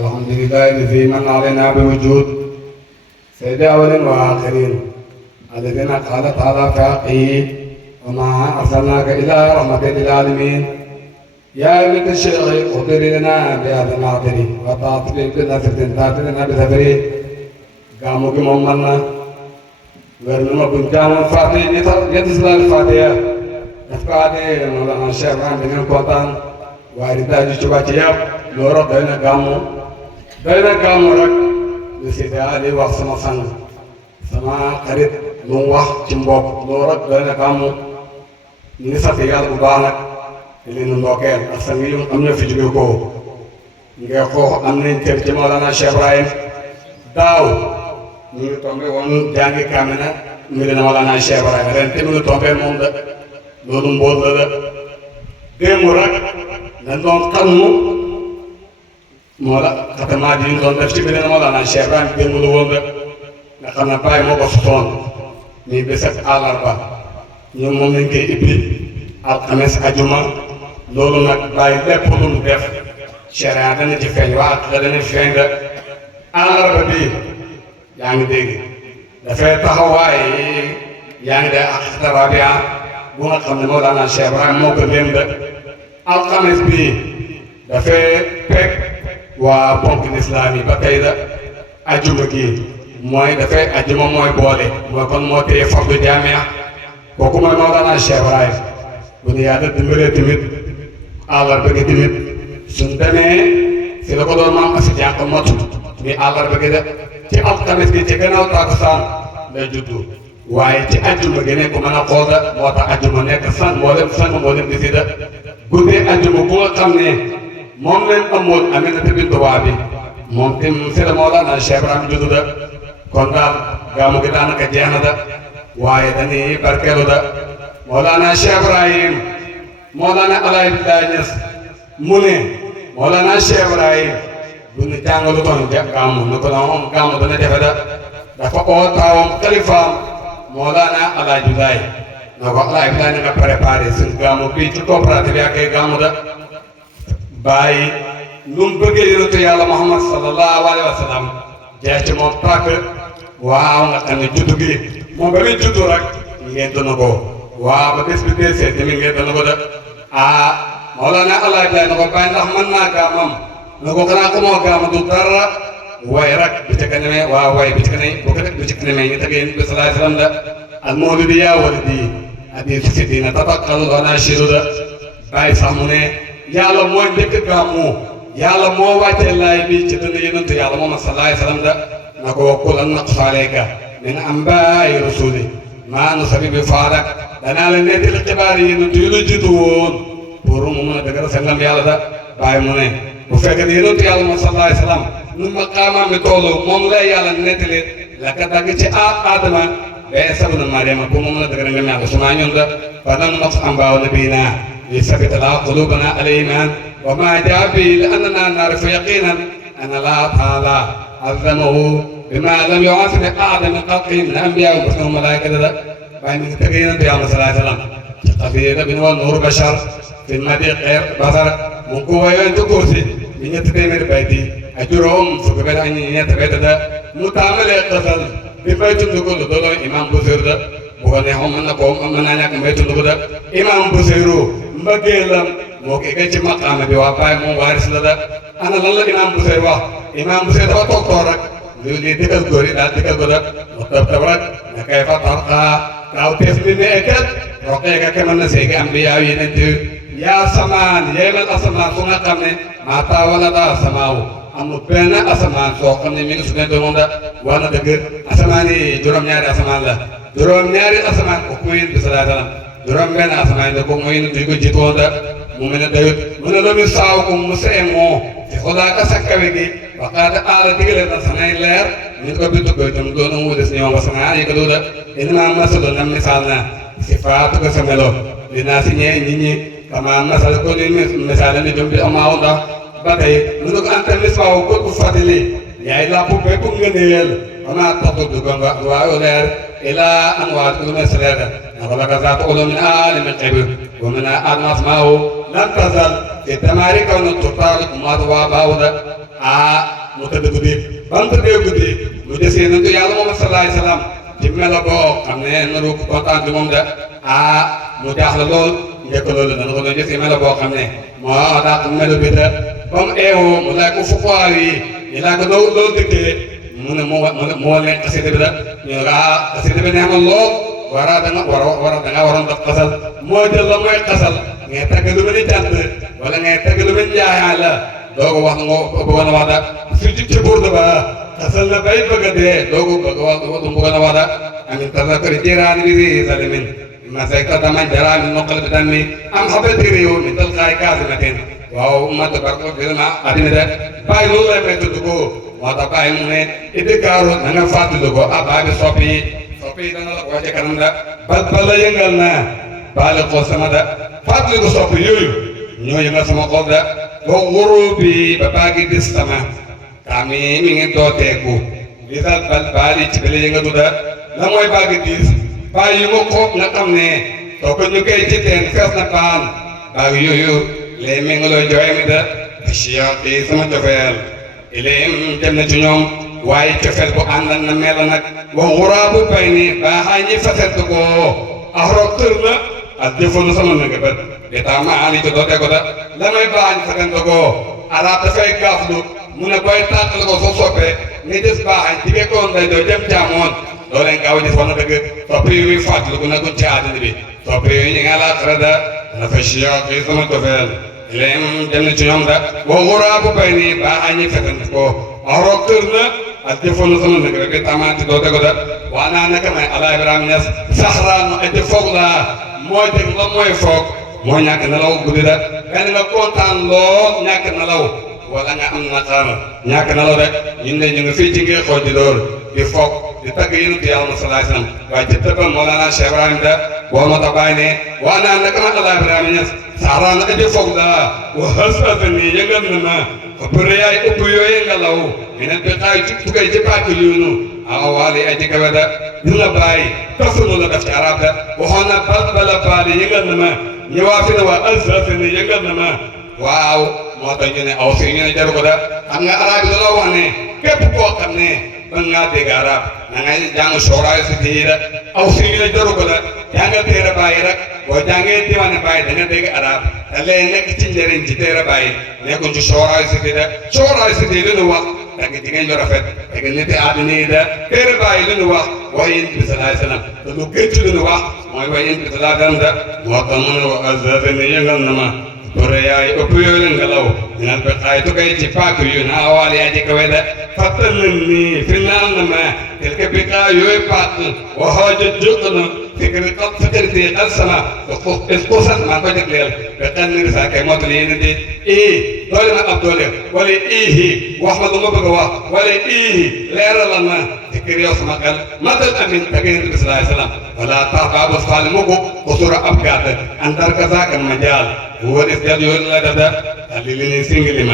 الحمد لله الذي من علينا بوجود سيد أول وآخرين الذين قال تعالى في حقه وما أرسلناك إلا رحمة للعالمين يا ابن الشيخ اغفر لنا بهذا المعطر وتعطي بنصرة تعطينا بسفري قاموا بمؤمنا ورنما بنجام فاتي يتصل الفاتحة الفاتحة مولانا الشيخ عندنا القوطان واردا جواتياب لورا دينا قاموا رك لسيدي علي وصما سان سما قريب لون واخ ci mbokk loolu rek doy na gàmmu ñu ngi sant yàlla bu baax nag di leen ndokkeel ak sang yi am na fi jóge ko ngay xoox am nañ cër ci Mawlana Cheikh Ibrahim daaw ñu ngi tombé woon jàngi kaamina mi leen Mawlana Cheikh Ibrahim ren te mu ngi tombé moom la loolu mbóot la démb rek dañ doon xalmu moo la xatamaa yi ñu doon def ci beneen Mawlana Cheikh Ibrahim démb la woon rek nga xam ne bàyyi moo ko sotoon nii bés ak àllarba ñoom moom lañ koy ibbi alxames ajuma loolu nag bàyyi lépp lu mu def sharia dana ci feeñ waa ak dana ci feeñ rek àllarba bii yaa ngi dégg dafay taxawaay yaa ngi dee ak rabia bu nga xam ne Mawlana Cheikh Ibrahim moo ko leen rek alxames bii dafay fekk waa ponk lislaam yi ba tey la ajuma gii mooy dafay ajuma mooy boole mooy kon moo téye fardu jaamia kooku mooy Mawlana Cheikh Ibrahim bu ñu yàlla dimbalee tamit àllarba gi tamit suñ demee si la ko doon maam asi jànq matu ni àllarba gi de ci alxames gi ci gannaaw takkusaan lay juddu waaye ci ajuma gi ne ko mën a xool da moo tax ajuma nekk san moo leen di si da guddee ajuma bu nga xam ne moom leen amoon Aminata bintu Wahab bi moom tim si la Mawlana Cheikh Ibrahim juddu da kon daal gàmmu gi daanaka jeex na da waaye dañuy barkeelu da Mawlana Cheikh Ibrahim Mawlana Alaaji Abdoulaye Niass mu ne Mawlana Cheikh Ibrahim bu ñu jàngalu toon gàmmu ne ko moom gàmmu dana jafe da dafa oo taawam xalifaam Mawlana Alaaji Abdoulaye na ko Alaaji Abdoulaye na nga préparé suñu gàmmu bii ci coopérative yaa koy gàmmu da bàyyi lu mu bëggee yonentu yàlla Muhammad sallallahu alayhi wa sallam jeex ci moom tàkk waaw nga xam ne juddu gi moom ba muy juddu rek ngeen doon ko waaw ba bés bi deesee tamit ngeen doon ko de Mawlana Alaaji Abdoulaye na ko bàyyi ndax mën naa gaamam na ko xanaa ko moo gaama du dara way rek bi ci kanamee waaw way bi ci kanamee boo ko def bi ci kanamee ñu tegee bi sallallahu alayhi wa sallam da al mawlidi yaa walidi adi si dina tabaqal wa nashiru da bàyyi sax mu ne yàlla mooy njëkk gàmmu yàlla moo wàccee laay bi ci dënn yonentu yàlla Muhammad sallallahu alayhi wa sallam da na ko kulan naqsu alayka min ambaa'i rusuli maa nusabi bi faadak danaa la nettali xibaar yi yonent yu la jiitu woon pour mu mën a dëgëral sa ngëm yàlla da bàyyi mu ne bu fekkee ne yonentu yàlla moom sallallahu alayhi wa sallam nu maqaamaam mi toll moom lay yàlla nettali la ka dagg ci Aadama ba Iisaa ibnu Maryama pour mu mën a dëgëral ngëm yàlla su maa ñun da fa nan naqsu ambaa'a nabiyyinaa li sabita quluubanaa alal iimaan wa maa jaa bihi li annanaa na'rifu yaqiinan anna Allaaha ta'aalaa عظمه بما لم يعظم أحد من خلقه من الأنبياء والرسل والملائكة بعد من تبين النبي صلى الله عليه وسلم قبيلة بن والنور بشر في المدينة غير بصر من قوة ينتكرسي من يتبين بيتي أجرهم سكبت أن يتبين متعامل قتل ببيت نقول دولة إمام بصير ده بغنيهم من قوم من أن يكون بيت نقول إمام بصيرو مبجيلم موكي كي مقام بواباي مو وارث ده أنا لله إمام بصير واحد imam bu see dafa toog rek li digal góor yi daal digal ko rek mu tëb rek na kay fa tarxaa kaaw teef mi ne ekat roqee ka kemal na seegi am bi yaaw yeneen te yaa samaan yéemal asamaan fu nga xam ne maa taa wala daa samaaw amul benn asamaan soo xam ne mi ngi sugante moom da wax na dëgg asamaan yi juróom-ñaari asamaan la juróom-ñaari asamaan ko muy bi salaa salaam juróom-benn asamaan yi ko muy duñ ko jiitu woon da mu mel ne dayut mu ne loolu saaw ko mu see moo te xoolaaka sa kawe gi waxaate aala digale na sanay leer ñu ko bintu ko itam doon mu des ñoom wasanaa yi ko duuda inama masalo nam misaal na si faatu ko sa melo dinaa si ñee nit ñi kama masal ko ni misaal ni jom bi amaaw ndax ba tey mu ne ko anta misbaaw ko ku fàttali yaay làpp bépp ngëneel xanaa taxul du gonga waayu leer ilaa an waat ku lu mes leer na ko laka zaatu ulu min aalimi xibir wa min adna asmaahu lan tazal في التمارين كون التطار ما توا باودا mu tëdd guddi ba mu tëddee guddi mu des yonent yàlla Muhammad sallallahu alayhi wa sallam ci melo boo xam ne naru ko kontaan ci moom de mu jaaxle lool njëkk loolu dana ko doon gis melo boo xam ne moo daa melo bi de ba mu eewoo mu laaj ko fuqaar yi laaj ko loolu dëkkee mu ne moo leen xasida bi la ñu ne xasida bi neex na lool da nga waroon def xasal moo jël la mooy xasal ngay tagg lu mel ni jant wala ngay tagg lu mel ni njaayaan la doo ko wax nga bëggoon a wax da surtout ci buur ba xasal na bay bëgg a dee doo ko bëggoon a wax da amin tazakari jiraani bi salimin ma sayta daman jara min noqal bi dan mi am xabati réew mi tal xaay kaasimatin waaw mat barko vraiment addina de bàyyi loolu lay may tudd ko moo tax bàyyi mu ne itikaaru na nga fàttali ko baay bi soppi yi dana la ko wax ci kanam da bala yëngal na baale ko sama da fàttali ko soppi yooyu ñoo yëngal sama xol da boo wóoroo bi ba baa ngi dis sama kaami mi ngi dooteeku gisal baali ci bale yëngatu da la mooy baa ngi dis bàyyi ma ko nga xam ne soo ko ñu koy ci teen fees na paan baagi yooyu léegi mi ngi looy jooy mi da siyaat yi sama cofeel ilim dem na ci ñoom waaye cofeel bu àndal na mel nag wa xuraabu bay ni baaxaa ñi faset ko axroog tër na ak jëfandu sama nëgg bët di tax ma ali ci doote ko da la may baax ñi faset ko arab dafay gaaflu mu ne booy tàqal ko soo soppee nga gis baaxañ jigee koon day doo jëm caamoon doo leen gaaw a gis wala dëgg soppi yu muy fàttali ku nekkuñ ci àddina bi soppi yu ñu nga laaxira da dafa siyaat yi sama cofeel ilim dem na ci ñoom da wa xuraabu bay ni baaxaa ñi faset ko axroog tër na ak jëfandu sama nëgg rek di tamaati doote ko da waa naa naka may Alaa Ibrahima Ñas saxraan aji foog laa moo jeg la mooy foog moo ñàkk nelaw guddi da benn nga kontaan lool ñàkk nelaw wala nga am naqar ñàkk nelaw rek ñun ne ñu ngi fii ci ngir xool di door di foog di tagg yonent Yàlla sallallahu alayhi wa sallam waaye ci tëbbam Mawlana Cheikh Ibrahima da boo ma tax bàyyi ne waa naa naka may Alaa Ibrahima Ñas saxraan aji foog laa wa hasasani yëngal na ma ëpp yaay ëpp yooyu nga law minen bi xaay tukay ci pàkk yoonu waali aji kawe da ñu la bàyyi tasunu la def ci arab da waxoon na bala baali yëngal na ma ñëwaa fi ne waa alsasani yëngal na ma waaw moo tax ñu ne aw si ñu ne jaru ko da xam nga arab yi dañoo wax ne képp koo xam ne mën ngaa dégg arab na nga jàng sooraayu si tii rek aw si ñu ne jaru ko da jàngal téere bàyyi rek boo jàngee diwaane bàyyi da nga dégg arab te lay nekk ci njëriñ ci téere bàyyi nekkuñ ci sooraayu si tii rek sooraayu si tii li nu wax tagg jigéen ju rafet tagg nit àddina yi da téere bàyyi li nu wax wax yonent bi sallallahu alayhi wa sallam te lu gën ci li nu wax mooy wax yonent bi sallallahu alayhi wa sallam da moo tax mu ne wa azazani yëngal na ma ëpp yaay ëpp yooyu ngelaw ñaan ba xaay tukay ci paak yu naa waal yaa ji kawe da fàttal na nii fi naan na ma quelque bi kaa yooyu paak waxoo ja jóg na fikri xal sama xusat maa ko jagleel ba xel ni saa kay mottali yéen di doole ma ab doole wala wax ma lu ma bëgg a wax wala leeralal ma fikri yow sama xel matal amin tagg yonent bi sallallahu alayhi wa sallam wala tax baabu faali mu ko kusura ab gàtt antar kasaaka ma jaal wóoris jal yooyu la def da ali li ni singili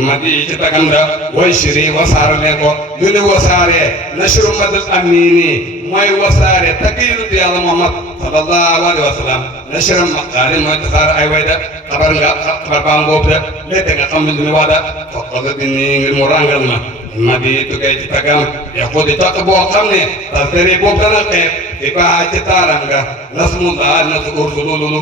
ma di ci tagam da way shiri wasaare leen ko lu ni wasaare nashru madal amini mooy wasaare tagg yonent Yàlla Muhammad sallallahu alayhi wa sallam nashram maqaali mooy tasaare ay way da xabar baa ngóob da léete nga xam li mu wax da foqala di nii ngir mu ràngal ma di tukkee ci tagam yaqu di taq boo xam ne tasdari boobu dana xeeb di baax ci taaram nga nasmullah na sukur su loolu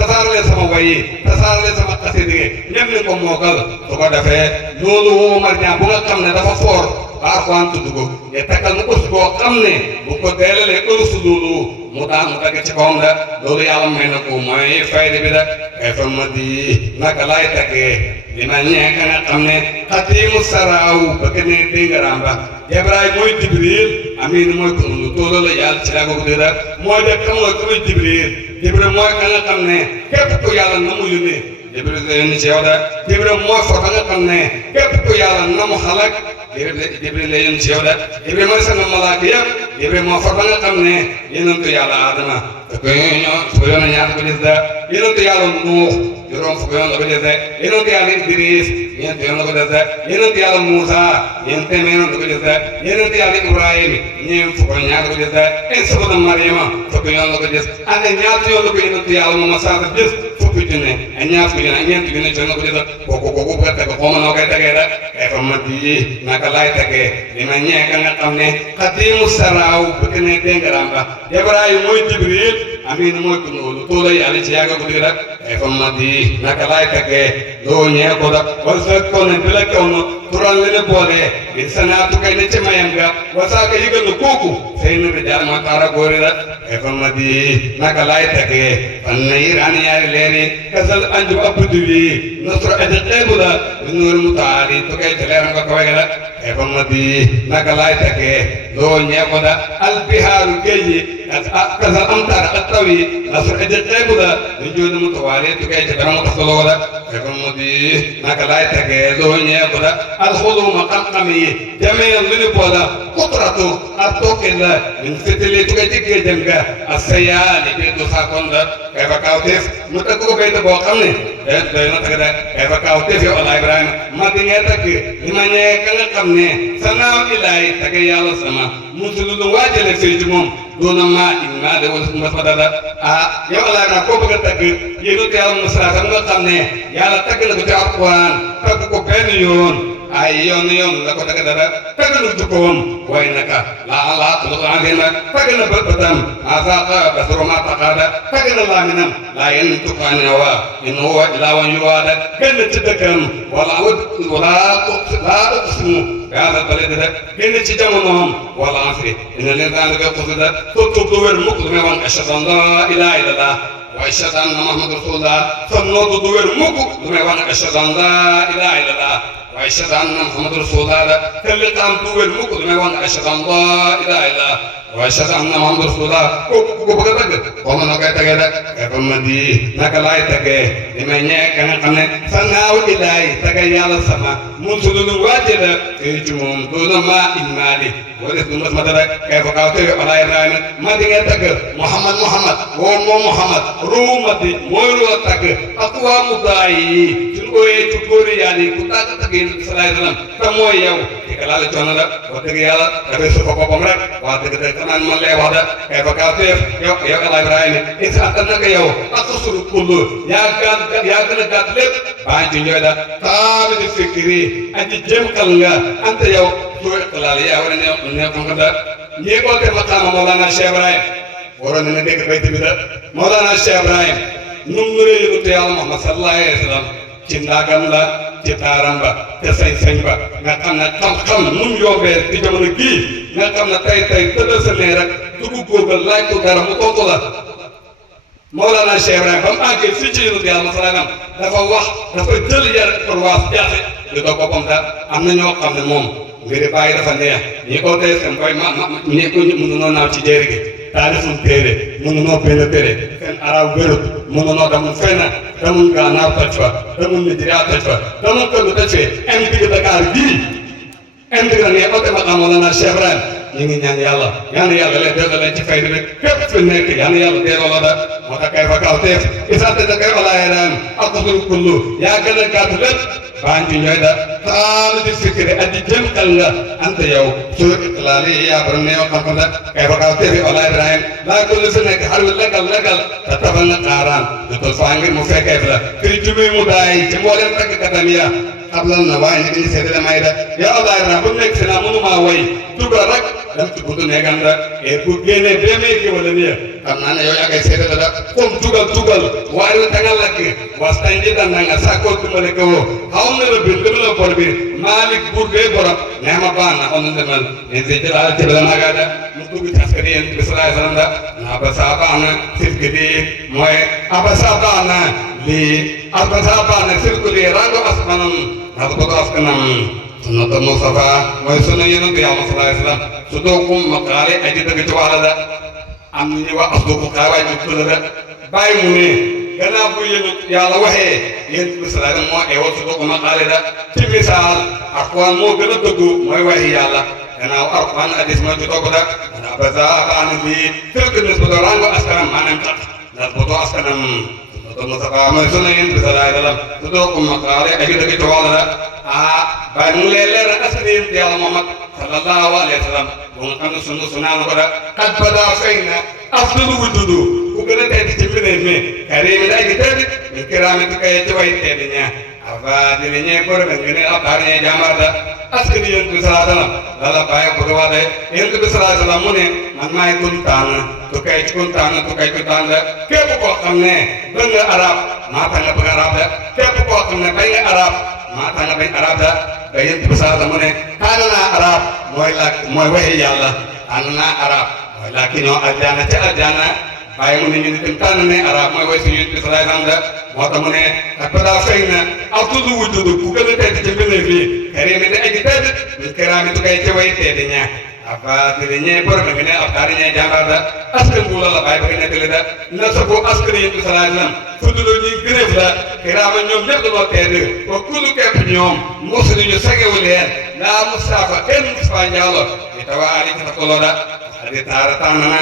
tasaarale sama wayi tasaarale sama xasida gi ñem ni ko mookal su ko defee loolu woo marjaan bu nga xam ne dafa foor ba Alxuraan tudd ko nga takkal mu ës boo xam ne bu ko deelalee ëlsu loolu mu dagg ci kawam da loolu yàlla may na ko mooy fayda bi da kay fa ma di naka laay taggee li ma ñeek nga xam ne xatiimu saraaw bëgg ne déngaraam ba Jibril mooy Jibril amiin mooy ko nu toolo la yàlla ci laago de rek mooy de xam nga ko mooy Jibril mooy ka nga xam ne képp ku yàlla na mu yónnee Jibril la yónni ci yow da Jibril mooy for ka nga xam ne képp ku yàlla na mu xalak Jibril la yónni ci yow da Jibril mooy sama malaaka yëpp Jibril moo for ka nga xam ne yonentu yàlla Adama te ko fukk yoon ñaata ko des da yonentu yàlla Nuux juróom fukk yoon la ko des da yonentu yàlla Idris ñeent yoon la ko des da yonentu yàlla Muusa ñeent téeméer yoon la ko des da yonentu yàlla Ibrahima ñeent fukk ñaata ko des da Isa ibn Maryama fukk yoon la ko des ak ñaata yoon la ko yonentu yàlla moom saa sa des fukki junne ak ñaar fukki junne ak ñeent junne yoon la ko des da kooku bu ko teg xaw ma noo koy teg tagee da kayfa madi naka laay tagee li ma ñee ka nga xam ne xadimu saraaw bëgg ne déngaram ba Jibril mooy Jibril amin mooy ku noolu tuula yàlla ci yàgga guddi rek kayfa madi naka laay tagee loo ñee ko da wal fekkoon ne bi la kaw na tural li ne boole bi sanaatu kay ne ci mayam ga wasaaka yëgal na kooku sey na rijaal moo taara góori rek kayfa madi naka laay tagee fan na yiraan ñaari leer yi kasal anju ab diwi nasru adi xeebu la bi nuur mu taali tukay ci leeram nga kawe la kayfa madi naka laay tagee loo ñee ko da albihaaru géej yi kasal amtaar ak taw yi nasru adi xeebu la bi njuudi mu tawaali tukay ci dara mu tax loo da kayfa madi naka laay tagee loo ñee ko da alxuluma xam-xam yi jamee lu ñu boola kutratu ak tokki la min fitili tukay ci géejam ga ak sayaani bi du saakoon la kayfa kawteef mu tëgg ko bayt boo xam ne doy na tëgg de kayfa kawteef yow Allah Ibrahima ma di ngee tëgg li ma ñee ka nga xam ne sanaaw ilaay tëgg yàlla sama musulu lu waajale fii ci moom doona maa in maa de wala mbas ma dada yow Allah Ibrahima koo bëgg a tëgg yéenu te yàlla Musaa xam nga xam ne yàlla tëgg na ko ci Alxuraan tëgg ko benn yoon ay yoon la ko tëgg dara tëgg na jukkoom way naka laa tuluq alina tëgg na bëtam asaqa basru ma taqada tëgg na laaminam laa yantiqu an hawa in huwa illaa wahyun yuuhaa génn ci dëkkam laa uqsimu bi haazal baladi rek génn ci jamonoom wal asri inna l-insaana lafii xusr surtout du wér mukk du may wan ashhadu an laa ilaaha illallaah wa ashhadu anna Muhammadan rasuulullaah sam nootu du wér mukk du may wan ashhadu an laa ilaaha illallaah wa ashhadu anna Muhammadan rasuulullaah te liqaam du wér mukk du may wan ashhadu an laa ilaaha illallaah wa ashhadu anna Muhammadan rasuulullaah ku ko bëgg a tëgg xawma noo koy tëggee rek kayfa madi naka laay tëggee li may ñee ka nga xam ne sanaaw ilaay tëgg yàlla sama musulu lu waajal fii ci moom doona maa in maali wala du mas ma dara kayfa kawteef Allah Ibrahima ma di ngeen tëgg Muhammad woo moom Muhammad ruu mati mooy lu la tëgg ak waa mu daay yi suñu ooyee ci góori yàlla yi ku tàgg tëgg yi salaay salaam te mooy yow di ko laal coono la wax dëgg yàlla dafay suufa boppam rek wax dëgg xanaa man lay wax da kayfa kawteef yow Allah Ibrahima is attan naka yow ak suru kullu yaa gën a gàtt lépp baa ci njooy da taami di fikiri aji jëm xal nga ante yow soo iqlaal yaa war a ne xam da ñii ko te maqaama Mawlana Cheikh Ibrahim waroon na dégg bayt bi da Mawlana Cheikh Ibrahim num nuree yonent Yàlla Muhammad sallallahu alayhi wa sallam ci ndaagam la ci taaram ba te sañ-sañ ba nga xam ne xam-xam num yombee ci jamono gii nga xam ne tey tëddal sa nee rek dugg Google laaj ko dara mu tontu la Mawlana Cheikh Ibrahim ba mu àggee fii ci yonent Yàlla salaam dafa wax dafa jël yar korwaas jaase li ko boppam da am na ñoo xam ne moom mbiri bàyyi dafa neex ñi ko tey seen koy ñi ko mënunoo naaw ci jéeri gi taalifum téere mënunoo benn téere seen araw wérut mënunoo demul fenn demul Gànnaar toj fa demul Nigeria toj fa demul këllu toj fee imdigé Dakar gii imdigé ne ote ma xam Mawlana Cheikh Ibrahim ñu ngi ñaan yàlla leen delloo leen ci fayda bi képp fi nekk yal na yàlla delloo la da moo tax kayfa kawteef isante da kay Allah Ibrahima ak kullu yaa gën a gàtt lépp baa ci ñooy da taal di fikri addi jëm xel nga ante yow soo iqlaali yaa borom ne yow xam-xam da kayfa kawteef Allah Ibrahima laa ko lu fi nekk xar wi legal te tabal na xaaraan de tol faa ngir mu fekkee fi la fii jumi mu daay ci mboolem takk katam ya xablal na waaye nit ñi seede la may da yow Allah Ibrahima bu nekk si naa mënumaa woy dugal rek dem ci buntu neegam da et pour génne béemee kii wala nii xam naa ne yow yaa ngay seede la da comme tugal waaye lu tanga lakk was tanji dan nga sakko tumale ko xaw na la bir lu la bor bi Malik buur bee borom neex ma baax na on demal ne se jëlaal ci la naga da mu dugg ci askan yéen bi sallallahu alayhi wasallam da na ba sa baax na sirki di mooy aba sa baax na lii aba sa baax na sirku di rango asmanam na ko askanam sunnatu Mustafa mooy sunna yonent Yàlla sallallahu alayhi wasallam su dookum maqaale aji dëgg ci wax la da am na ñuy wax asdooku xaawaay ñu tudd la bàyyi mu ne gannaaw bu yonent Yàlla waxee yéen bi sallallahu alayhi wasallam moo eewal su dooku maqaale da ci misaal Alxuraan moo gën a dëggu mooy waxi Yàlla gannaaw Alxuraan hadiis moo ci topp da ndax ba saa baana bii fekk nes ba doo rango askanam maanaam tax ndax ba doo askanam sunnatu Mustafa mooy sunna yonent bi sallallahu alayhi wasallam su dooku maqaale aji dëgg ci wax la bàyyi mu lee leer na askan yonent Yàlla Muhammad sallallahu alayhi wa sallam bu nga xam ne sunu naanu ko da xat ba daa fay na afdalu wujudu ku gën a tedd ci mbindeef mi karimi day gi tedd mi kiraamati kay ci way tedd ña afaadiri ñee bërëme ngene abdaar ñee jàmbaar da askan wi yonent bi salaa salaam lala bàyyi bëgg wax de yonent bi salaa salaam mu ne man maay kuntaan tukkay ci kuntaan la képp koo xam ne bëgg nga arab maa tax nga bëgg arab da képp koo xam ne bañ nga arab maa tax nga bañ arab da ba yonent bi salaa salaam mu ne tànn naa arab mooy waxi yàlla tànn naa arab mooy làkki ñoo aljanna ca aljanna bàyyi mu ne ñu ne tam tànn ne arab mooy way si yonent bi salaa salaam da moo tax mu ne ak badaa fay na ak tudd wujudu ku gën a tedd ci mbindeef yi karimi di aji tedd min kiraami tu kay ci way tedd ñaa afaadiri ñee borom mi ne abdaari ñee jàmbaar da askan bu la bàyyi bëgg nettali da na sa ko askan yonent bi salaa salaam fudduloo ñuy gëneef la kiraama ñoom ñëpp dañoo tedd ba kulu képp ñoom mosuñu ñu sagewu leen laa Mustafa kenn Mustafa Njaalo di tawaali ci taxaloo da adi taara tànn na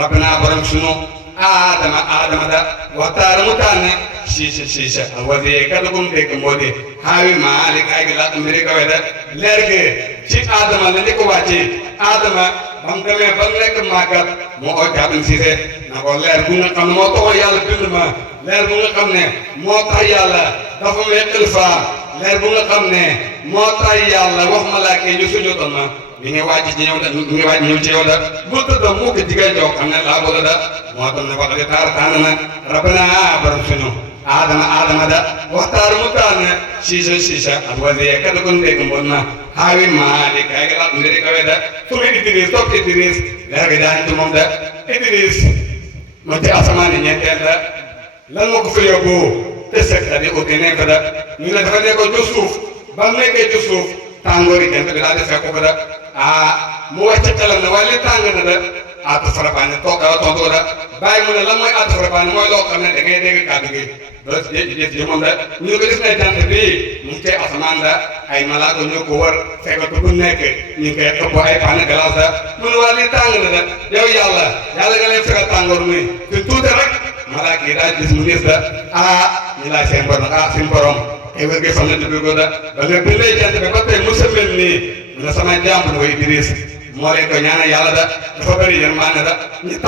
rabbina borom sunu adama da waxtaara mu tànn siisa wasi kata kum dégg moo di xaawi maalik ay gi la mbiri kawe da leer gi ci adama la njëkk wàcci adama ba mu demee ba nekk màggat moo oo jaatum siise na ko leer bu nga xam ne moo taxoon yàlla bind ma leer bu nga xam ne moo tax yàlla dafa may xilfaa leer bu nga xam ne moo tax yàlla wax malaaka yi ñu sujjóotal ma mi ngi wàcc ci ñëw da mi ngi wàcc ñëw ci yow da bu tëdd mu ko jigéen joo xam ne laa bëgg da moo tax ne wax dëgg taar tànn na rabbana borom suñu adama da waxtaar mu tànn siisa ak wasiye kata kon dégg mbon na xaawi maalik ay ga laat mbiri kawe da fu mu Idris topp Idris leer ga daan ci moom da Idris mo ci asamaan yi ñeenteel da lan moo ko fa yóbbu te secta di uti nekk da ñu ne dafa nekkoon ci suuf ba mu nekkee ci suuf tàngoor yi jant bi daal di fekk ko da mu wàcc xelam ne waaye li tàng na da aatu farabaane tontu da bàyyi mu ne lan mooy aatu farabaane mooy loo xam ne da ngay dégg kàddu gi doo jëf ji moom da ñu ko gis ne jant bii mu ngi cee asamaan da ay malaaka ñoo ko wër fekkatu bu nekk ñu ngi koy xëpp ay panne glace da mu ne waa li tàng na da yow yàlla nga leen fekkal tàngoor muy te tuuti rek malaaka yi daal gis mu gis da ñu laaj seen borom seen borom ay wér gi fan la dugg ko da ba nga bindee jant bi ba tey mu sëmel nii mu ne sama jàmm mooy Idris moo leen ko ñaanal yàlla da dafa bëri yërmande da ñu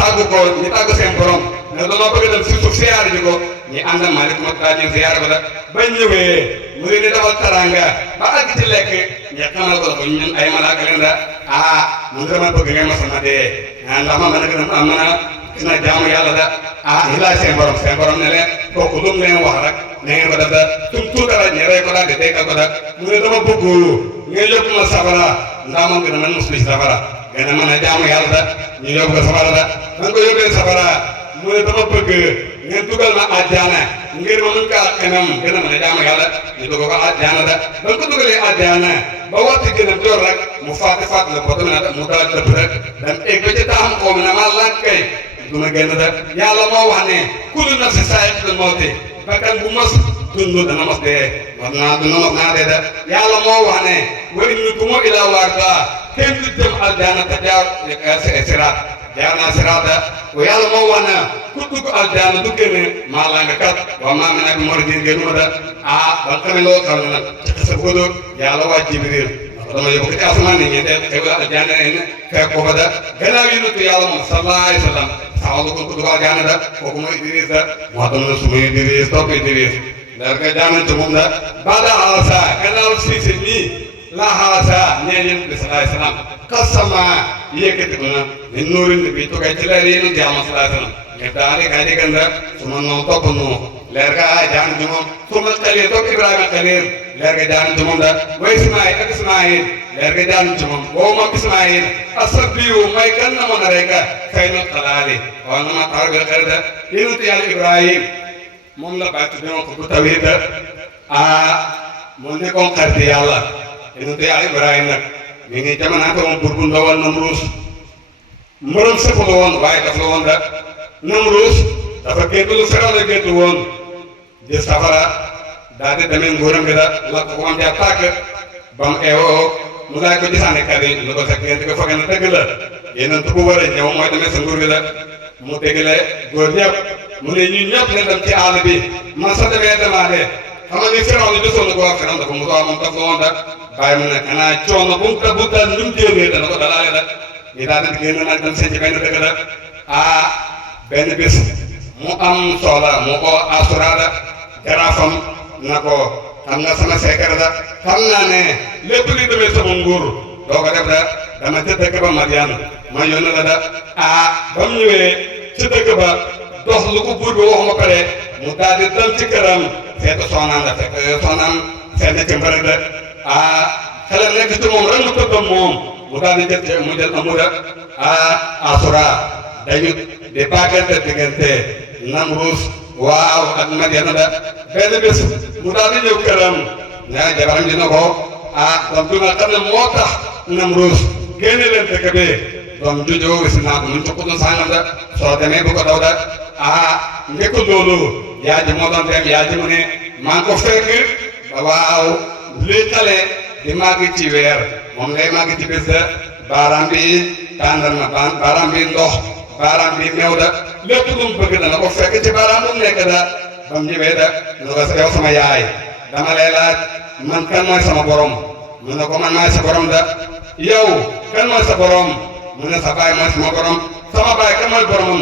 tàggu seen borom ne dañoo bëgg dem si suuf siyaar ji ko ñu ànd ak Malick Moussa ñu siyaar ko da bañ ñëwee mu leen di defal taranga ba àgg ci lekk ñu xamal ko ko ñun ay malaaka leen da man dama bëgg ngeen ma sama dee ndax ma mën a gën a mën a gis na jaamu yàlla da ñu laaj seen borom ne leen kooku lu mu leen wax rek na ngeen ko def da tum tuutara ñu rey ko daal di déggal ko da mu ne dama bëgg ngeen yóbbu ma safara ndax man gën a mën musli safara gën a mën a jaamu yàlla da ñu yóbbu ko safara da da nga ko yóbbee safara mu ne dama bëgg ngeen dugal ma àjjana ngir ma mën kaa xemam gën a mën a jaamu yàlla ñu dugal ko àjjana da ba nga ko dugalee àjjana ba waxtu gën a door rek mu fàtte la ko tamit mu daal dëpp rek dem egg ba ci taam xaw ma ne maa laaj kay du ma génn da yàlla moo wax ne kullu nafsin zaa'iqatul mawti bakkan bu mos dund dana mos dee dana mos naa dee da yàlla moo wax ne wa in minkum illaa waariduhaa kenn du jëm aljana te jaar siraat jaar naa siraat da yàlla moo wax ne ku dugg aljana du génne maa laa nga kat wa maa minna min mu'ridin génnuma da ba nga xamee loolu xam ne nag ci xisa bu ko doon yàlla wàcc Jibril dama yóbbu ko ci asamaan ni ñeenteel xew aljana fekk ko fa da gannaaw yonentu yàlla moom sallallahu alayhi wa sallam saxalu ko dugg aljana da kooku mooy Idris da moo tax na su ma Idris topp Idris leer ga jaanante moom da bada xaasa gannaaw siise nii la xaasa ñeen yonent bi sallallahu alayhi wa sallam xasama yëkkati ko na ne nuurin bi tukkee ci leer yonent yàlla sallallahu alayhi wa sallam ñëpp daal di kay diggan da su ma noo topp noo leer ga jaanante moom su ma xalee topp Ibrahima xaleer leer ga jaanante moom da wa Ismaayil ak Ismaayil leer ga jaanante moom boobu moom Ismaayil asabiyu may kan na mën a rek fay na xalaali waaw na ma taxaw bi xel da yonent yàlla Ibrahim moom la bàyyi tuddee ko bu tawhid moo nekkoon xarit yàlla yonent yàlla Ibrahim nag mi ngi jamono moom buur bu ndawal Namruus mërëm sëfu la woon waaye daf la woon da Namruus dafa gént lu seral la gént woon di safara daal di demee nguuram gi da lakk ko am ja tàkk ba mu eewoo mu laaj ko gisaane kat yi lu ko sa gént ko foog na dëgg la yonent bu war a ñëw mooy demee sa nguur gi da mu dégale góor ñëpp mu ne ñun ñëpp leen dem ci àll bi man sa demee demandé xam nga ni Firawna desoon na ko wax Firawna dafa mu soo moom daf la woon da bàyyi mu ne xanaa coono bu mu dal lu mu jéemee dana ko dalaale da ñu daal di génn nag dem seen ci benn dëkk da benn bis mu am soxla mu ko asuraada jaraafam na ko xam nga sama secret da xam naa ne lépp li demee sama nguur doo ko def da dama ca dëkk ba Madian ma yónni la da ba mu ñëwee ci dëkk ba dox lu ko buur bi wax ma pare mu daal di dal ci këram seetu soxnaam la fekk soxnaam seet na ci mbërëg da xelam nekk ci moom rek mu tëddam moom mu daal di jël amuda asura dañu di baagante diggante Namruus waaw ak Madian da benn bés mu daal di ñëw këram ñaari jabaram dina ko doom bi nga xam ne moo tax Namruus génne leen dëkk bi doom jooju wisi naa ko mun ci kuddu sàngam da soo demee bu ko daw da njëkk loolu yaa ji moo doon dem yaa ji mu ne maa ngi ko fekk waaw lii xale di màgg ci weer moom lay màgg ci bés da baaraam bi tàndarma baaraam bi ndox baaraam bi meew da lépp lu mu bëgg dana ko fekk ci baaraam bu mu nekk da ba mu ñëwee da ne ko yow sama yaay dama lay laaj man kan mooy sama borom mu ne ko man maay sa borom da yow kan mooy sa borom mu ne sa baay mooy sama borom sama baay kan mooy boromam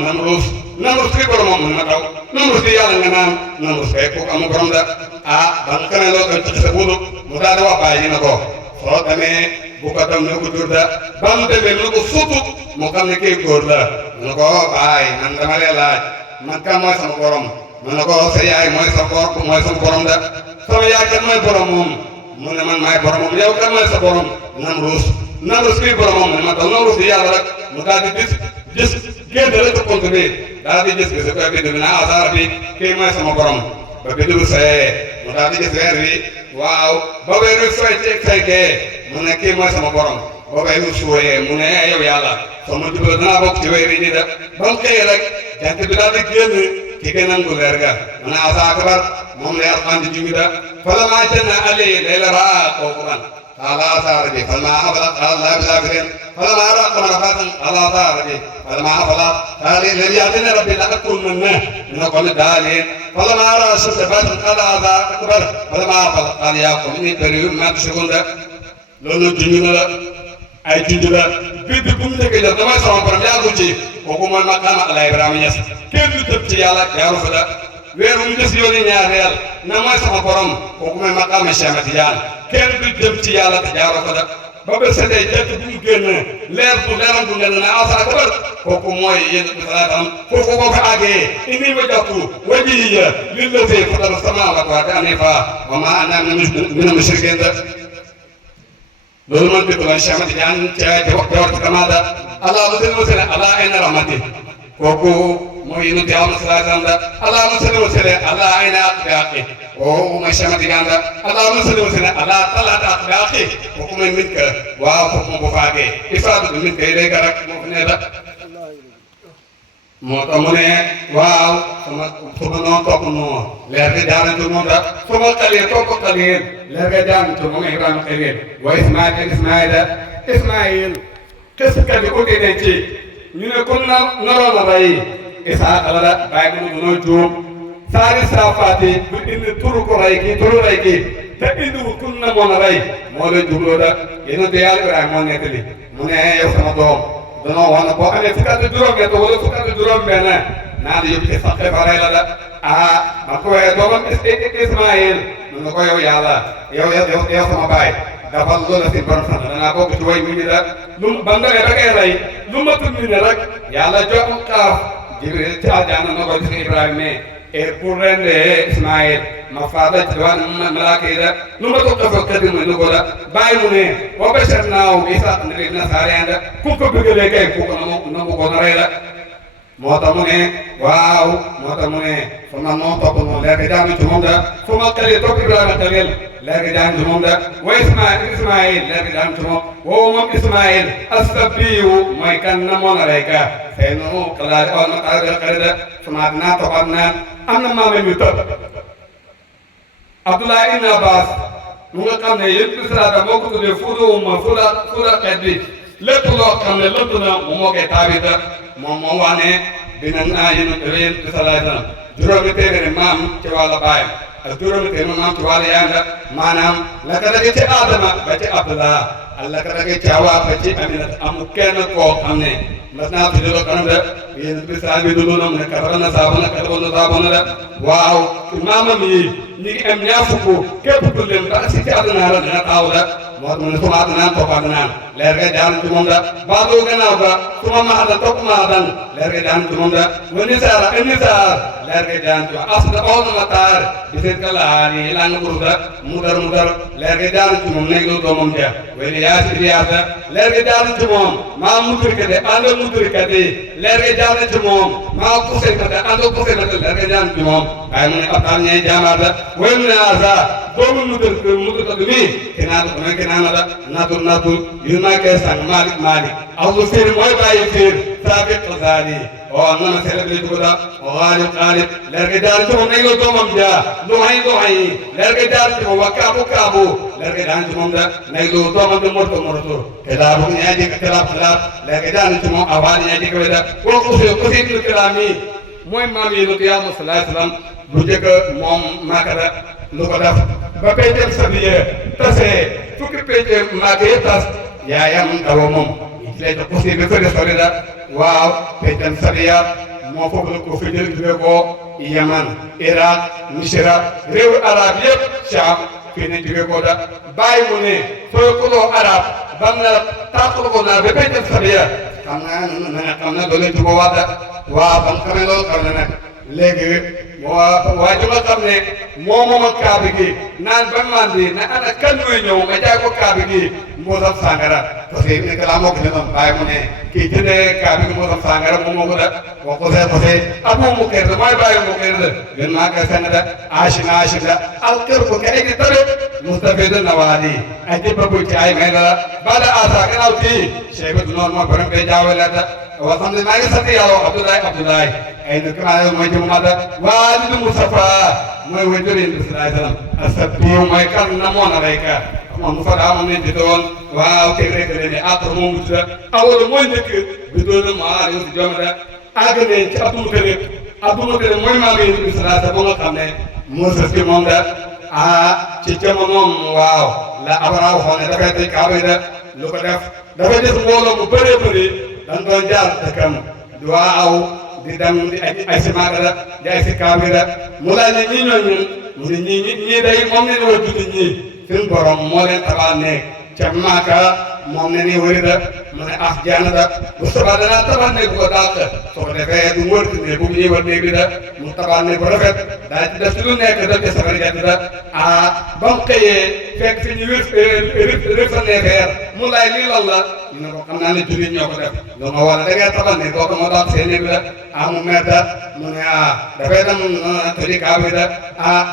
Namruus kii boromam mun na daw Namruus kii yàlla nga naan Namruus kay kooku amul borom da ba nga xamee loolu dañ ci sa buudu mu daal di wax baay yi na ko soo demee bu ko dem ne ko jur da ba mu demee ne ko surtout mu xam ne kii góor la mu ne ko baay man dama lay laaj man kan mooy sama borom mu ne ko sa yaay mooy sama borom da sama yaay kan mooy borom moom mu ne man maay boromam yow kan mooy sa borom Namruus kii boromam ne ma daw Namruus di yàlla rek mu daal di gis génn rek ci compte bi daal di gis koy biddu bi naa asaara bi kii mooy sama borom ba biddu bi soyee mu daal di gis weer wi waaw ba weer wi soy ci fekkee mu ne kii mooy sama borom ba weer wi suwee mu ne yow yàlla soo ma jubal danaa bokk ci weer wi nii de ba mu xëyee rek jant bi daal di génn ci gënam gu leer ga mu ne asaa akbar moom lay alxaan di jungi da fala maa janna alayhi layla raa kawkaban qaala asaa rabbi falammaa afala qaala laa bilaafirin falammaa ra'a qamara baazighan qaala asaa rabbi falammaa afala qaala lam ya'tini rabbi la akuunanna mina al-qawmi ad-daalliin falammaa ra'a ash-shamsa baazigatan qaala asaa akbar falammaa afala qaala yaa qawmi innii barii'un mimmaa tushrikuun loolu junj na la ay junj la bii bi bu mu njëkk a jot damay sama borom yàggu ci kooku mooy maqaama Alaa Ibrahima Ñas kenn du tëb ci yàlla jaaru fa da weeru mu des yooni ñaareel na mooy sama borom kooku mooy maqaama Cheikh Ahmed Tidiane kenn du jëm ci yàlla te jaaroo fa da ba ba setee jant bu mu génn leeram bu ne na Asaa akbar kooku mooy yéen bi salaatam foofu boo fa àggee inni wajjahtu wajhiya lillazii fatara samaawaati wal arda haniifan wa maa ana mina mushrikiin loolu man dëkk la Cheikh Ahmed Tidiane jawar ci kamaada allahumma salli wa sallim ala ayni rahmati kooku mooy yéen a sallallahu alayhi wa sallam da allahumma salli wa sallim ala ayni aqdaaqi kooku mooy Cheikh Ahmed Tidiane da allahumma salli wa sallim ala talaati aqdaaqi kooku mooy min ka waaw kooku moom bu faagee ifaadu bi min kay day garak moo fi ne da moo tax mu ne waaw suma noon topp noonu leer ga jaarante moom da suma xaliil topp xaliil leer ga jaarante moom Ibrahima xaliil wa Ismaayil xiskat yi uti nañ ci ñu ne comme naroon a rey Isaaqa la da bàyyi mu ne mënoo juum saari saafaati bu indi turu ko rey kii turu rey kii te indiwul kun na moon a rey moo leen jubloo da yéen de yàlla Ibrahima moo nettali mu ne yow sama doom danoo wax na boo amee fukki at juróom-ñett wala fukki at juróom-benn naa di yóbbu ci sax fa rey la da man ko waxee doomam Ismaayil mun na ko yow yàlla yow sama baay dafal loola si borom sant danaa bokk ci way mi da lu ba ndogee ba koy rey lu ma tudd ne rek yàlla jox am xaaf Jibril ci aljanna na ko gis nga Ibrahima et pour rendre Ismaayil ma faada ci waa malaaka yi da lu ma toog dafa xëy na ko da bàyyi mu ne wa basharnaahu bi Isaaqa nabiyyan nasaraan da ku ko bëggalee kay ku ko na mu ko na rey la moo tax mu ne waaw moo tax mu ne fu ma noonu topp noonu leer gi jàng ci moom da fu ma xëlee topp Ibrahima xëleel leer gi jàng ci moom da wa Ismaayil leer gi jàng ci moom woowu moom Ismaayil as-Sabbiyu mooy kan na moon a rey ka xëy na mu xalaat on na xare da su ma dinaa toppaat naan am na maama ñu tëb Abdullah ibn Abbas mu nga xam ne yéen bisraada moo ko tuddee fuuda xeet bi lépp loo xam ne lënt na mu moo koy taabita moom wax ne dina naa yéen bi salaay salaam juróomi téeméeri maam ci wàllu baayam ak juróomi téeméeri maam ci wàllu yaayam la maanaam la ka dage ci Adama ba ci Abdullah Allah ka dagay caawa ba ci Aminata amul kenn koo xam ne mas naa tudd la kanam de yéen bi saa bi dund na mu ne katabana saabana la waaw maamam yi ñi ngi am ñaar fukk képp ku leen ba si ci àdduna la dina taw la moo tax mu ne suma àddunaan topp àddunaan leer ga jaar ci moom da baadoo gannaaw ga suma maadan topp maadan leer ga jaar ci moom da wa nisaara leer ga jaar ci asda oona mataar bi seen kalaari laa nga burda mudar leer ga jaar ci moom nekk lu doomam ja weli yaasa leer ga jaar ci moom maa muturikate àndal muturikate leer ga jaar ci moom maa kusenkate àndal kusenkate leer ga jaar ci moom waaye mu ne abtaan ñee jaamaata way mu ne asa doomu muturikate mi kinaana da natur yu ma kay sang malik awlu fiir mooy bàyyi fiir saabiq zaali o nana célébré dugoda o xaalib leer ga jaar ci moom nañ la doomam ja luxay leer ga jaar ci moom wa kaabu leer ga jaar ci moom da nañ lu doomam da morto kelaabu ñaaji kelaab leer ga jaar ci moom awaani ñaaji ko da wa xusi ibnu kelaami mooy maam yi nutu yaa sallallahu alayhi wasallam bu njëkk moom maakata lu ko def ba pénteem sabiye tasee fukki pénteem maaka yëpp tas yaayam dawa moom ci lay jox aussi bi fële sori da waaw pénteem sabiya moo foofu la ko fi jël jóge ko Yaman Iraq Misra réewu arab yëpp Sham fii ne jóge ko da bàyyi mu ne soo kuloo arab bam na tàqal ko naa ba pénteem sabiya xam na doo leen juboo wax da waaw bam xamee loolu xam na nag léegi waa ji nga xam ne moom ak kaabi gi naan ba mandi na ana kan mooy ñëw nga jaay ko kaabi gi mboosam sangara parce que nekk laa moo ko ne noonu bàyyi mu ne kii jëndee kaabi gi mboosam sangara moom moo ko da wa xose ak moom mu kër mooy bàyyi mu kër da gën maa ka sene da aashim da al kër ko kay di tabe mustafid nawaali ay jëppa bu ci ay may dara bada asa gannaaw kii cheikh bi noonu moo borom bee jaawale da wa xam ne maa ngi sant yàlla Abdoulaye ay na kama mooy jëmu mata waalidu Mustafa mooy wajur yi sallallahu alayhi wasallam asabbiyu mooy kan na moon alayka moom mu fada moom leen di doon waaw teg rek ne après moom mu tudda awala mooy njëkk bi doon maa yow si jomata àgg ne ci Abdou Moutalib mooy maam yi sallallahu alayhi wasallam ba nga xam ne moo sës ci moom da ci jamonoom waaw la Abraha waxoon ne dafay tëj Kaaba yi da lu ko def dafay def mbooloo mu bëree dañ doon jaar dëkkam waaw di dem di ay si Maagada di ay si Kaabira mu laaj ne ñii ñooñu mu ne ñii day moom ne ni war julli ñii suñu borom moo leen tabaal néeg ca Maaka moom ne ni wëri da mu ne jaana da bu subaa danaa tabaal néeg bu ko dàq soo ko defee du wër ne bu ñuy wër néeg bi da mu tabaal néeg bu rafet daa ci def si lu nekk def ci safari jant da ba mu xëyee fekk fi ñu rëf sa neefeer mu laaj lii lan la ñu ne ko xam naa ne jullit ñoo ko def loolu moo waral da ngay tabal ne kooku moo dàq seen néeg bi da mu mer da mu ne dafay dem toji Kaaba bi da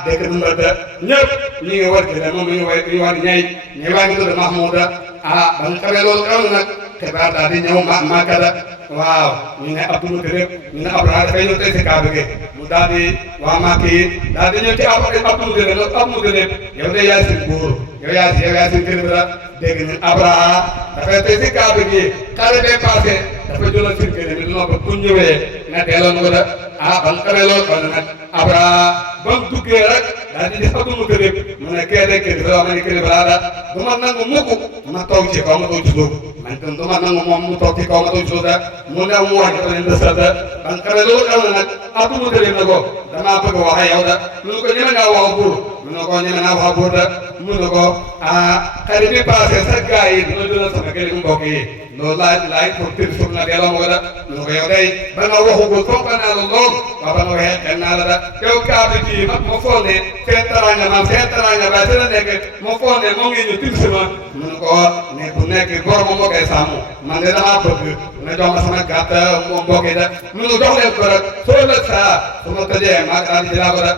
dëkk numba da ñëpp ñi ngi war ki da moom mi ngi war ñay ñi waa ngi tudd Mahmoud da ba nga xamee loolu xew na nag xibaar daal di ñëw Makka da waaw ñu ne Abdou Moutalib ñu ne Abraha dafay ñëw tey si Kaaba gi mu daal di waa Makka yi daal di ñëw ci Abdou Moutalib yow de yaay seen buur yow yaay seen kër da dégg ñu Abraha dafay tey si Kaaba gi xare bee passé dafa jëloon seen kër bi dina ko bu ñëwee nga teeloon ko da ba nga xamee loolu kon nag Abraha ba mu duggee rek daal di def Abdou Moutalib mu ne kee de kër bi ma ne kër bi da du ma nangu mukk ma toog ci kaw ma toog ci suuf man tam du ma nangu moom mu toog ci kaw ma toog ci suuf da mu ne mu wax dafa leen dësal da ba nga xamee loolu xew na nag Abdou Moutalib na ko damaa bëgg a wax ak yow da mu ne ko ñeme ngaa wax buur mu ne ko ñeme naa wax buur da mu ne ko xarit bi passé sa gars yi dina jëlal sama kër mbokk yi loolu laaj pour tëdd suuf na delloo ma ko da mu ne ko yow day ba nga waxugul fonk naa la lool waaw ba nga waxee xel naa la da yow Kaaba gi ma foog ne seen taranga ba seen a nekk ma foog ne moo ngi ñu tëdd si ma mu ne ko ne bu nekk borom moo koy sàmm man de damaa bëgg nga jox ma sama gàtt mbokk yi da mu ne jox leen ko rek soo lëg saa su ma tëjee maa daal di jëlaa ko da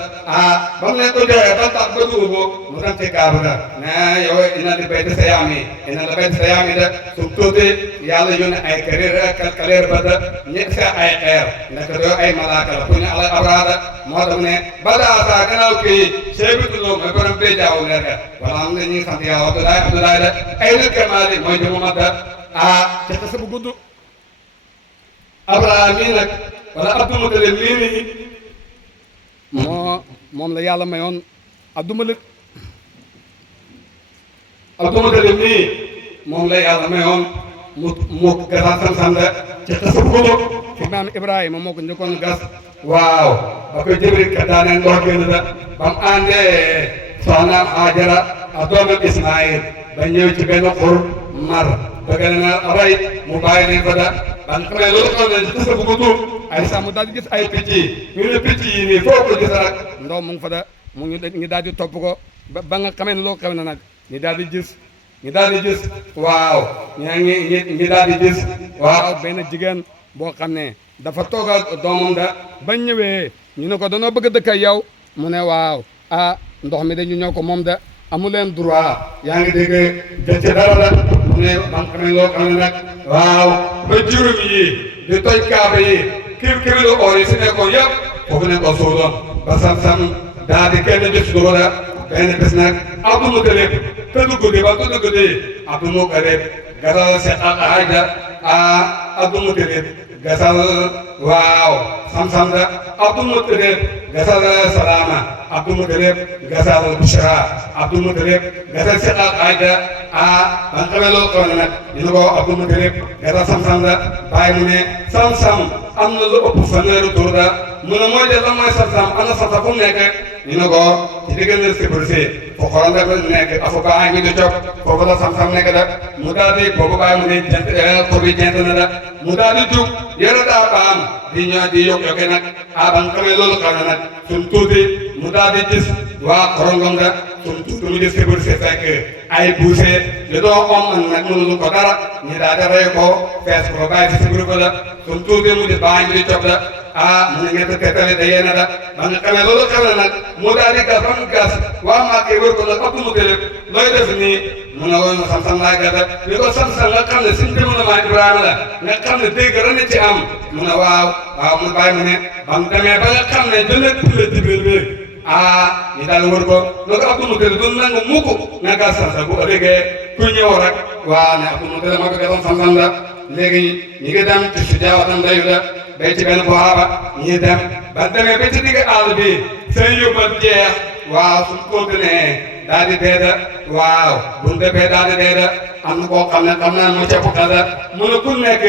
ba mu leen ko joxee ba tax ba dugg ko mu dem ci Kaaba ga mais yow ina di béy sa yaam yi da su tuuti yàlla yónnee ay kaleer ba da ñe sa ay xeer nekk doo ay malaaka la pour ñu ala Abraha moo tax ne balaa saa gannaaw kii Cheikh bi mooy borom bee jaaw leer ga wala am na ñuy sant yàlla Abdoulaye da ay lëkk maali mooy jëmu mat da ca xasa bu gudd Abraha mii nag wala Abdou Moutalib mii nii moom la yàlla mayoon Abdou Moutalib mii moom la yàlla mayoon mu gasal sam-sam da ci xasab xulub maam Ibrahima moo ko njëkkoon gas waaw ba koy Jibril ka daaneen ndox génn da ba mu àndee soxnaam Haajara ak doomam Ismaïl ba ñëw ci benn xur mar bëgg na rey mu bàyyi leen fa da ba nga xamee loolu xaw na ci xasab ko tuub ay sàmm daal di gis ay picc yi ñu ne picc yi nii foo ko gis rek ndox mu ngi fa da mu ñu daal di topp ko ba nga xamee ne loo xew na nag ñu daal di gis waaw ñi daal di gis waaw benn jigéen boo xam ne dafa toogal doomam da bañ ñëwee ñu ne ko danoo bëgg a dëkk ak yow mu ne waaw ndox mi dañu ñoo ko moom da amu leen droit yaa ngi dégg jël ci dara da mu ne ba nga xamee loo xam ne nag waaw ba juróom yi di toj kaaba yi kirilu oor yi si nekkoon yëpp foofu ne ko suuloon ba sam-sam daal di kenn jëf si dugg da benn bés nag Abdul Mutalib tëdd guddi ba tëdd guddi Abdul Mutalib gasal Seex ak Ayda Abdul Mutalib gasal waaw sam-sam da Abdul Mutalib gasal Salaama Abdul Mutalib gasal Bushra Abdul Mutalib gasal Seex ak Ayda ba nga xamee loolu xaw na nag ñu ne ko Abdul Mutalib gasal sam-sam da bàyyi mu ne sam-sam am na lu ëpp fanweeri tur da mu ne mooy de lan mooy sam-sam am na sam-sam fu mu nekk ñu ne ko ci diggante sécurité fo xorom rek la nekk afu baa ngi di cop foofu la sam-sam nekk da mu daal di boobu bàyyi mu ne jent xob yi jent na da mu daal di jug yore daa baam di ñëw di yokk yokke nag ba nga xamee loolu xam ne nag suñ tuuti mu daal di gis waa xorongom da suñ tuuti mu gis sécurité fekk ay buuse yu doo om nag mënulu ko dara ñi daal di rey ko fees ko bàyyi si sécurité da suñ tuuti mu gis baa ngi di cop da mu ne ñett tettale da yéena da ba nga xamee loolu xam ne nag mu daal di gas ba mu gas waa Màkka wër ko nag Abdul Mutalib looy def nii mu ne woon sam-sam laay gasa li ko sam-sam nga xam ne suñ demoon maa Ibrahima la nga xam ne dégg rek ci am mu ne waaw mu bàyyi mu ne ba mu demee ba nga xam ne dana tulle Jibril bi ñu daal wër ko loolu Abdul Mutalib du nangu mukk nga gas sam-sam bu ëllëgee ku ñëw rek ne Abdul Mutalib moo ko gasoon sam-sam da léegi ñi ngi dem ci sujaawatam dayu da bay ci benn buxaaba ñi dem ba demee ba ci digg àll bi seen yóbbal jeex suñ continué daal di dee da buñ defee daal di dee da am na koo xam ne xam naa mu ceeb xasa mu ne ku nekk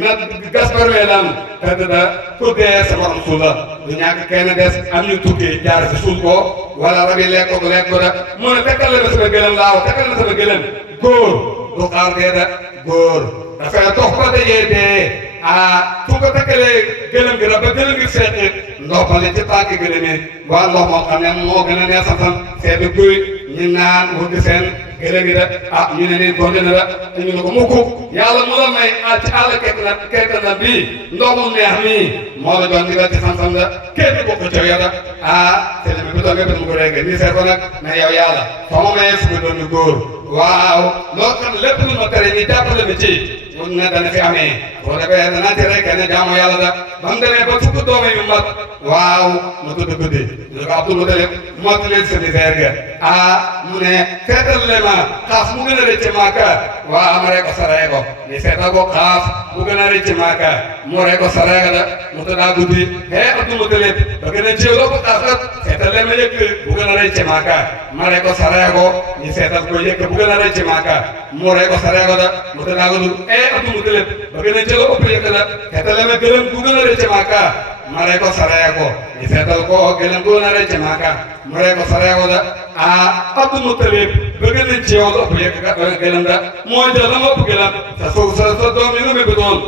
na gas barmeelam tëdd da ku dee sa borom suul la du ñàkk kenn des am ñu tukki jaar si suul ko wala rabi lekk ko da mu ne tekkal la sama gëlëm tekkal la sama gëlëm góor du xaar dee da góor dafay dox ba dajee dee fu ko takkalee gëlëm gi rab ba gëlëm gi seeti ndox ma li ci tànk gëlëm yi ndox moo xam ne moo gën a neex sam-sam seeti kuy ñu naan wut seen gëlëm yi ñu ne nii góor na te ñu ne ko mukk yàlla mu la may ci àll kekk na bii ndox mu neex mii moo la doon ni la ci sam-sam da kenn ko ko cow ya da seen bi doon mu ko rek nii seet ko nag mais yow yàlla fa ma mayee fukki doon ñu góor loo xam ne lépp lu ma tere ñi jàppale mi ci mun na dana fi amee boo defee dana tere kenn jaamu yàlla da ba mu demee ba fukk doom yu mat mu tudd guddi ñu ko Abdul Mutalib mot leen sa misère ga mu ne seetal le ma xaas mu gën a rëcc Màkka ma rey ko saree ko ni seetal ko xaas mu gën a rëcc Màkka mu rey ko saree ko da mu tëddaa guddi Abdul Mutalib ba gën a jéewloo ko xaas kat seetal le ma yëkk bu gën a rëcc Màkka ma rey ko saree ko ni seetal ko yëkk bu gën a rëcc Màkka mu rey ko saree ko da mu tëddaa guddi Abdul Mutalib ba gën a jéewloo ëpp yëkk da seetal le ma gëlëm bu gën a rëcc Màkka ma rey ko saree ko ni seetal ko gëlëm bu gën a rëcc Màkka mu rey ko saree ko da Abdul Mutalib bëgg nañ ci yow ëpp yëkk gëlëm da moo jël la ma ëpp gëlëm sa doom yi nga mébétoon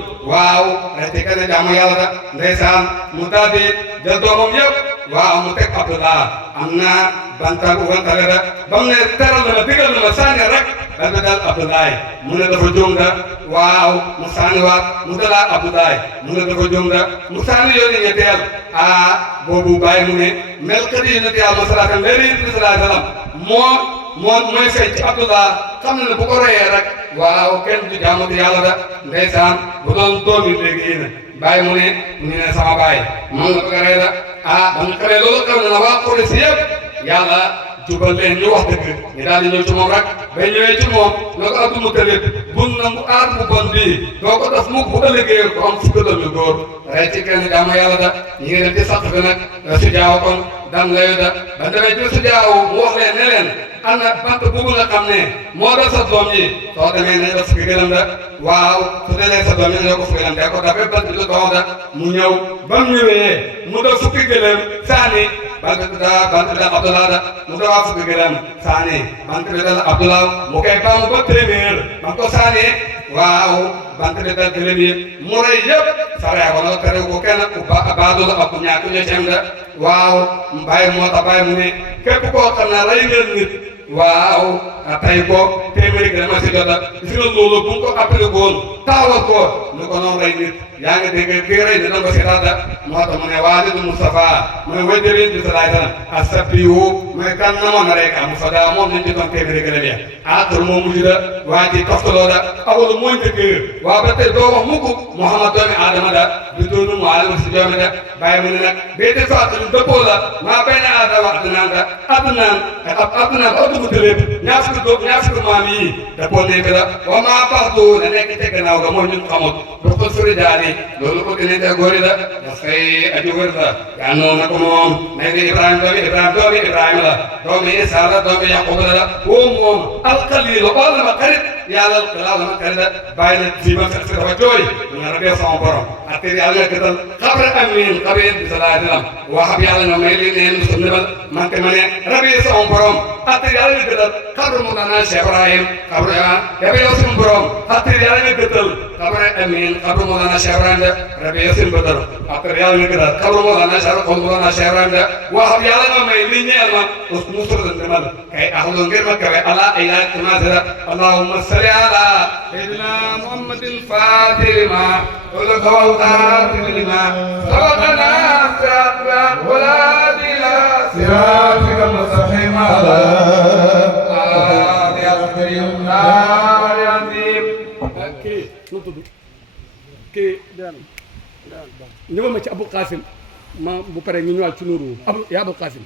rek ci kenn jaamu yàlla da ndeysaan mu daal di jël doomam yëpp mu teg Abdullah am na bantal bu wantale da ba mu ne teral na ma digal na ma sànni rek dal bi dal Abdoulaye mu ne dafa jóom da mu sànniwaat mu dalaat Abdoulaye mu ne dafa jóom da mu sànni yooni ñetteel boobu bàyyi mu ne melkat yi nag yàlla masalaatan léegi yéen bi salaa salaam mooy feeñ ci Abdullah xam na ne bu ko reyee rek kenn du jaamati yàlla da ndeysaan bu doon doomi léegi yéen bàyyi mu ne sama bàyyi man nga bëgg a rey da ba nga xamee loolu xam na waa Quraysh yëpp yàlla jubal leen ñu wax dëgg ñu daal di ñëw ci moom rek ba ñëwee ci moom loo ko Abdul Mutalib bu nangu aar bu bon bii doo ko def mukk bu ëllëgee ko am fukki doom yu góor rey ci kenn jaamu yàlla da ñu ngi dem ci sàq bi nag su jaaw kon dam layu da ba demee ci su jaaw mu wax leen ne leen am na bant boobu nga xam ne moo dal sa doom yi soo demee nañ la fukki gëlëm da waaw su delee sa doom yi nañ ko fukki gëlëm da ko dafay bant bi dox da mu ñëw ba mu ñëwee mu dal fukki gëlëm saani bant bi da Abdullah da mu dawaa fukki gëlëm saani bant bi da Abdullah mu koy baamu ba téeméer ba ko saani waaw bant bi da gëlëm yi mu rey yëpp saree ko nag tere ko kenn ku baadu la ak ku ñàkk ñu cem da waaw bàyyi moo tax bàyyi mu ne képp koo xam ne rey ngeen nit waaw tay ko téeméeri gëlëm si jota gis nga loolu bu ko appelé woon taawal ko lu ko noonu rey nit yaa ngi dégg kii rey nit da nga ko seetaan da moo tax mu ne waalidu Mustafa mooy wajjëriñ bi salaay salaam asabiyu mooy kan namoon na rek amu fa daa moom nañ ci doon téeméeri gëlëm ya aaxir moo mujj da waa ji toftaloo da awalu moo njëkk waa ba tey doo wax mukk Muhammad doomi Adama da du doonu mu alima si doomi da bàyyi mu ne nag béyte faatulu dëppoo la maa bay na aada wax adnaan da adnaan addugu tëléeb ñaar fukki maam yi dëppoo nekk da wa maa baxdu la nekk te gannaaw ga mooy ñun xamut du ko suri daali loolu ko gënee te góori da dafay aju wër da yaa noonu ko moom nekk Ibrahima doomi Ibrahima la doomi Isaa la doomi Yaquba la woo moom alxaliil xool na ma xarit yàlla la ma xarit da bàyyi na ji ma fekk dafa jooy mu ne rabee sama borom ak yàlla nga gëtal xabre amiin xabre bi salaay salaam waxab yàlla nga may li neen su nebal man te ma ne rabee sama borom ak yàlla nga gëtal xabre mu naan Cheikh Ibrahim xabre rabee yow suñu borom ak yàlla nga gëtal xabre amiin xabre mu naan Cheikh Ibrahim de rabee yow suñu bëtal ak yàlla nga gëtal xabre mu naan Cheikh Ibrahim de waxab yàlla nga may li ñeel ma mu sura demal kay axlu ngir ma kawe ala ay laaj commencé allahumma salli ala sayyidina muhammadin fatima wala kawaltaati lima sabaqana sirata wala dila siratika mustaqim ala ñëwal ma ci Abou Qasim ma bu paree ñu ñëwaat ci Nuuru yaa Abou Qasim